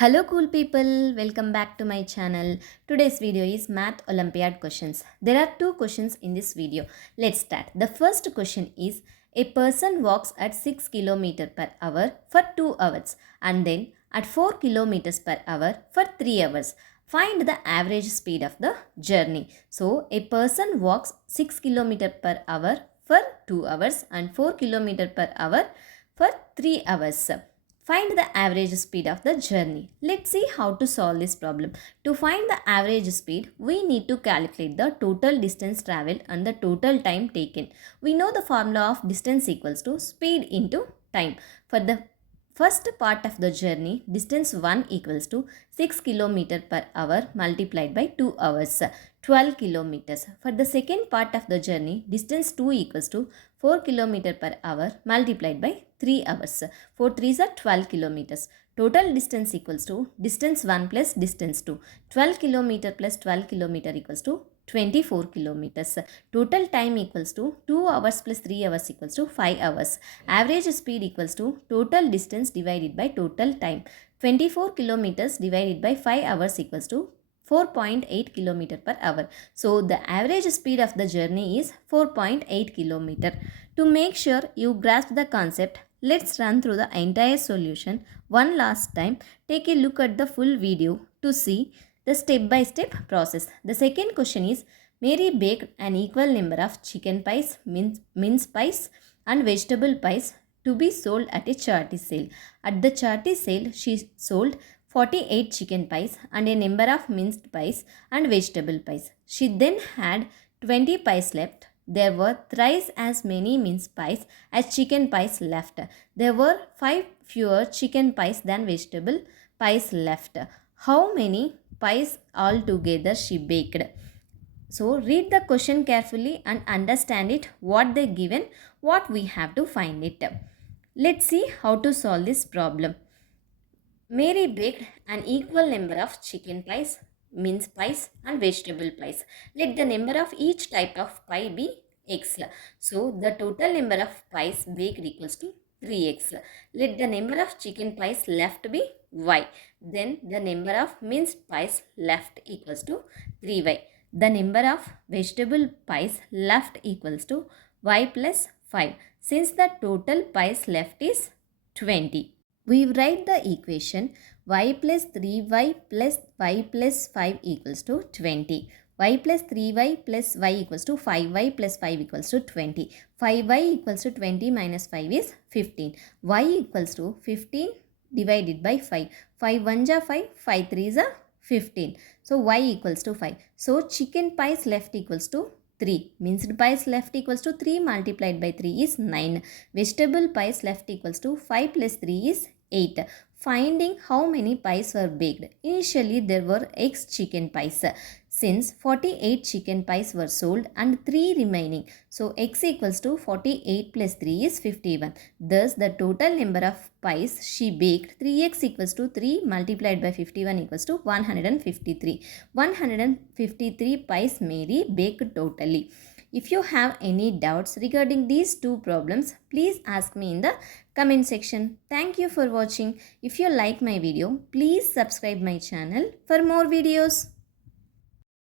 Hello cool people, welcome back to my channel. Today's video is Math Olympiad questions. There are two questions in this video. Let's start. The first question is, a person walks at 6 km per hour for 2 hours and then at 4 km per hour for 3 hours. Find the average speed of the journey. So, a person walks 6 km per hour for 2 hours and 4 km per hour for 3 hours. Find the average speed of the journey. Let's see how to solve this problem. To find the average speed, we need to calculate the total distance traveled and the total time taken. We know the formula of distance equals to speed into time. For the first part of the journey, distance 1 equals to 6 km per hour multiplied by 2 hours, 12 kilometers. For the second part of the journey, distance 2 equals to 4 km per hour multiplied by 3 hours. 4 3s are 12 kilometers. Total distance equals to distance 1 plus distance 2. 12 km plus 12 km equals to 24 kilometers. Total time equals to 2 hours plus 3 hours equals to 5 hours. Average speed equals to total distance divided by total time. 24 kilometers divided by 5 hours equals to 4.8 km per hour. So the average speed of the journey is 4.8 km. To make sure you grasp the concept, let's run through the entire solution one last time. Take a look at the full video to see the step-by-step process. The second question is, Mary baked an equal number of chicken pies, mince pies and vegetable pies to be sold at a charity sale. At the charity sale, she sold 48 chicken pies and a number of minced pies and vegetable pies. She then had 20 pies left. There were thrice as many mince pies as chicken pies left. There were 5 fewer chicken pies than vegetable pies left. How many pies altogether she baked? So read the question carefully and understand it, what they given, what we have to find it. Let's see how to solve this problem. Mary baked an equal number of chicken pies, mince pies and vegetable pies. Let the number of each type of pie be x. So the total number of pies baked equals to 3x. Let the number of chicken pies left be y. Then the number of minced pies left equals to 3y. The number of vegetable pies left equals to y plus 5. Since the total pies left is 20. We write the equation y plus 3y plus y plus 5 equals to 20. Y plus 3y plus y equals to 5y plus 5 equals to 20. 5y equals to 20 minus 5 is 15. Y equals to 15 divided by 5. 5 1 are 5, 5 3 are 15. So y equals to 5. So chicken pies left equals to 3. Minced pies left equals to 3 multiplied by 3 is 9. Vegetable pies left equals to 5 plus 3 is 8. Finding how many pies were baked. Initially there were X chicken pies. Since 48 chicken pies were sold and 3 remaining. So X equals to 48 plus 3 is 51. Thus the total number of pies she baked, 3x equals to 3 multiplied by 51 equals to 153. 153 pies Mary baked totally. If you have any doubts regarding these two problems, please ask me in the comment section. Thank you for watching. If you like my video, please subscribe my channel for more videos.